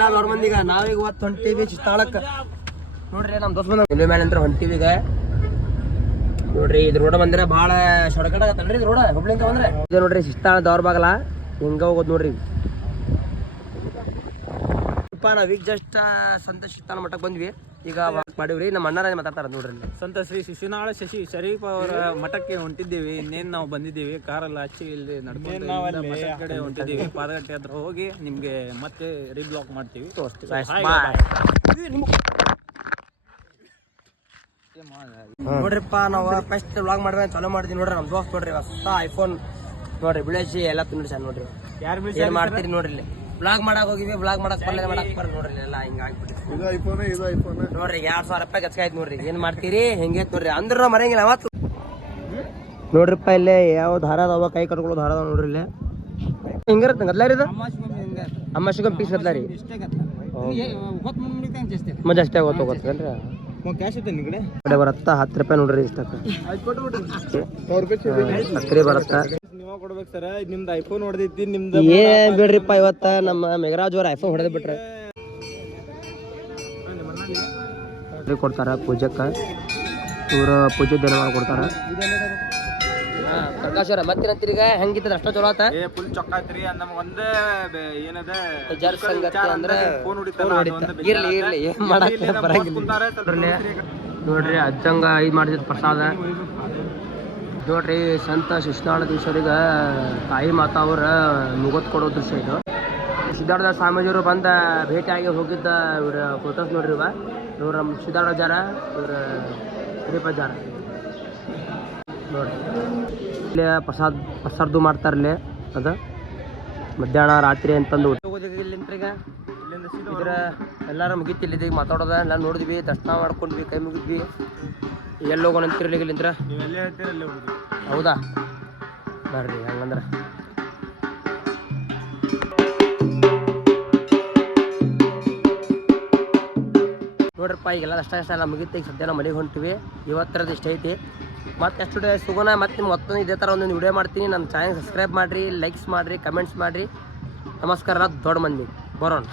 ಎಲ್ಲ ದೊಡ್ಡ ಮಂದಿಗ ನಾವೀಗ ಇವತ್ತು ಹೊಂಟೀವಿ ಚಿತ್ತಾಳಕ್ಕ ನೋಡ್ರಿ ನಮ್ಮ ದೋಸ್ತ ಬಂದ ರೈಲ್ವೆ ಮ್ಯಾಲೆ ಅಂತ ಹೊಂಟೀವಿ ಈಗ ನೋಡ್ರಿ ಇದು ರೋಡ್ ಬಂದ್ರೆ ಭಾಳ ಶೊಡಗಡ ಆಗತ್ತಲ್ರಿ ಇದು ರೋಡ್ ಹುಬ್ಳಿಂದ ಬಂದ್ರೆ ಇದು ನೋಡ್ರಿ ಚಿತ್ತಾಳ ದವ್ರ ಬಾಗಲ ಹಿಂಗ ಹೋಗೋದು ನೋಡ್ರಿ ನಾವೀಗ ಜಸ್ಟ್ ಸಂತ ಚಿತ್ತಾಳ ಮಠಕ್ಕೆ ಬಂದ್ವಿ ಈಗ ಮಾಡಿವ್ರಿ ನಮ್ಮ ಅಣ್ಣರ ಮಾತಾಡ್ತಾರ ನೋಡ್ರಿ ಸಂತ ಶ್ರೀ ಶಿಶುನಾಳ ಶಶಿ ಶರೀಫ್ ಅವರ ಮಠಕ್ಕೆ ಹೊಂಟಿದ್ದೀವಿ ಇನ್ನೇನು ನಾವು ಬಂದಿದ್ದೀವಿ ಕಾರಲ್ಲಿ ಹಚ್ಚಿ ಇಲ್ಲಿ ನಡ್ಕೊಂಡು ಮಠದ ಕಡೆ ಹೊಂಟಿದ್ದೀವಿ ಪಾದಗಟ್ಟೆ ಹತ್ರ ಹೋಗಿ ನಿಮ್ಗೆ ಮತ್ತೆ ರೀಬ್ಲಾಕ್ ಮಾಡ್ತೀವಿ ನೋಡ್ರಿಪ್ಪ ನಾವು ಫಸ್ಟ್ ವ್ಲಾಗ್ ಮಾಡಿದ್ರೆ ಚಲೋ ಮಾಡಿದ್ವಿ ನೋಡ್ರಿ ನಮ್ ದೋಸ್ತ್ ನೋಡ್ರಿ ಹೊಸ ಐಫೋನ್ ನೋಡ್ರಿ ಬಿಳಿಸಿ ಎಲ್ಲ ತಿನ್ರಿ ಸರ್ ನೋಡ್ರಿ ಏನ್ ಮಾಡ್ತೀರಿ ನೋಡ್ರಿ ಇಲ್ಲಿ ವ್ಲಾಗ್ ಮಾಡಕ್ ಹೋಗಿವಿ ವ್ಲಾಗ್ ಮಾಡಕ್ ಬರಲ್ಲ ಮಾಡಕ್ ಬರ ನೋಡ್ರಿ ಎಲ್ಲ ಹಿಂಗ ಆಗ್ಬಿಟ್ಟು ನೋಡ್ರಿ 2,000 ರೂಪಾಯಿ ಗಚ್ಕಾಯ್ತು ನೋಡ್ರಿ ಏನ್ ಮಾಡ್ತೀರಿ ಹೆಂಗೈತ್ ನೋಡ್ರಿ ಅಂದ್ರ ಮರಂಗಿಲ್ಲ ಅವತ್ತು ನೋಡ್ರಿಪ್ಪ ಇಲ್ಲೇ ಯಾವ ದಾರ ಅದಾವ ಕೈ ಕಟ್ಕೊಳ್ಳೋ ದಾರ ಅದಾವ ನೋಡ್ರಿ ಇಲ್ಲೇ ಹಿಂಗಿರತ್ತ ಗದ್ಲಾರಿ ಇದು ಅಮ್ಮಶಿಗೊಮ್ಮೆ ಪೀಸ್ ಗದ್ಲಾರಿ ಜಾಸ್ತಿ ಆಗೋದು ಗೊತ್ತೇನ್ರಿ ಕಡೆ ಬರತ್ತ 10 ರೂಪಾಯಿ ನೋಡ್ರಿ ಇಷ್ಟಕ್ಕ ಸಕ್ಕರೆ ಬರತ್ತ ಕೊಡ್ಬೇಕು ಸರ್ ನಿಮ್ದು ಐಫೋನ್ ಹೊಡೆದೈತಿ ನಿಮ್ದು ಏನ್ ಬಿಡ್ರಿಪ್ಪ ಇವತ್ತ ನಮ್ಮ ಮೆಗರಾಜ್ ಅವ್ರ ಐಫೋನ್ ಹೊಡೆದ್ ಬಿಟ್ರೆ ಕೊಡ್ತಾರ ಪೂಜಕ್ಕ ಇವ್ರ ಪೂಜೆ ದಿನ ಮಾಡ್ಕೊಡ್ತಾರ ಪ್ರಕಾಶ್ ಅವ್ರ ಮತ್ತೇನಂತೀರಿ ಈಗ ಹೆಂಗಿತ್ತದ ಅಷ್ಟ ಚಲೋ ಆತ ಫುಲ್ ಚೊಕ್ಕ ಐತ್ರಿ ನಮ್ಗೆ ಒಂದೇ ಏನದ ಅಂದ್ರೆ ಇರ್ಲಿ ಇರ್ಲಿ ಏನ್ ಮಾಡಕ್ ಬರಂಗಿಲ್ಲ ನೋಡ್ರಿ ಅಜ್ಜಂಗ ಇದು ಮಾಡಿದ ಪ್ರಸಾದ ನೋಡ್ರಿ ಸಂತ ಶಿಶುನಾಳೇಶ್ವರಿಗೆ ತಾಯಿ ಮಾತಾ ಅವರ ಮುಗತ್ ಕೊಡೋ ದೃಶ್ಯ ಇದು ಸಿದ್ಧಾರ್ಥ ಸ್ವಾಮೀಜಿಯವರು ಬಂದ ಭೇಟಿಯಾಗಿ ಹೋಗಿದ್ದ ಇವ್ರ ಫೋಟೋಸ್ ನೋಡ್ರಿ ಇವ್ರ ನಮ್ಮ ಸಿದ್ಧಾರ್ಥ ಜಾರ ಇವ್ರ ಹಿರಿಪಜಾರ ನೋಡ್ರಿ ಇಲ್ಲಿ ಪ್ರಸಾದ ಮಾಡ್ತಾರಲ್ಲಿ ಅದ ಮಧ್ಯಾಹ್ನ ರಾತ್ರಿ ಅಂತಂದು ಇಲ್ಲಿಂತ್ರೀಗ ಇದ್ರ ಎಲ್ಲಾರು ಮುಗಿತಿ ಇಲ್ಲಿದ್ದೀವಿ ಈಗ ಮಾತಾಡೋದ ಎಲ್ಲ ನೋಡಿದ್ವಿ ದರ್ಶನ ಮಾಡ್ಕೊಂಡ್ವಿ ಕೈ ಮುಗಿದ್ವಿ ಎಲ್ಲಿ ಹೋಗೋಣ ಅಂತಿರ್ಲಿ ಇಲ್ಲಿಂದ್ರ ಹೌದಾ ಬರ್ರಿ ಹಂಗಂದ್ರ ನೋಡ್ರಪ್ಪ ಈಗೆಲ್ಲ ಅಷ್ಟ ಎಲ್ಲ ಮುಗಿತು ಈಗ ಸದ್ಯ ನಾವು ಮನೆಗೆ ಹೊಂಟಿವಿ ಇವತ್ತರದ್ದು ಇಷ್ಟ ಐತಿ ಮತ್ತೆ ಎಷ್ಟು ಡೇ ಸಿಗೋಣ ಮತ್ತೆ ನಿಮ್ಗೆ ಮತ್ತೊಂದು ಇದೇ ಥರ ಒಂದೊಂದು ವಿಡಿಯೋ ಮಾಡ್ತೀನಿ ನಮ್ಮ ಚಾನಲ್ ಸಬ್ಸ್ಕ್ರೈಬ್ ಮಾಡಿರಿ ಲೈಕ್ಸ್ ಮಾಡಿರಿ ಕಮೆಂಟ್ಸ್ ಮಾಡಿರಿ ನಮಸ್ಕಾರ ದೊಡ್ಡ ಮಂದಿ ಬರೋಣ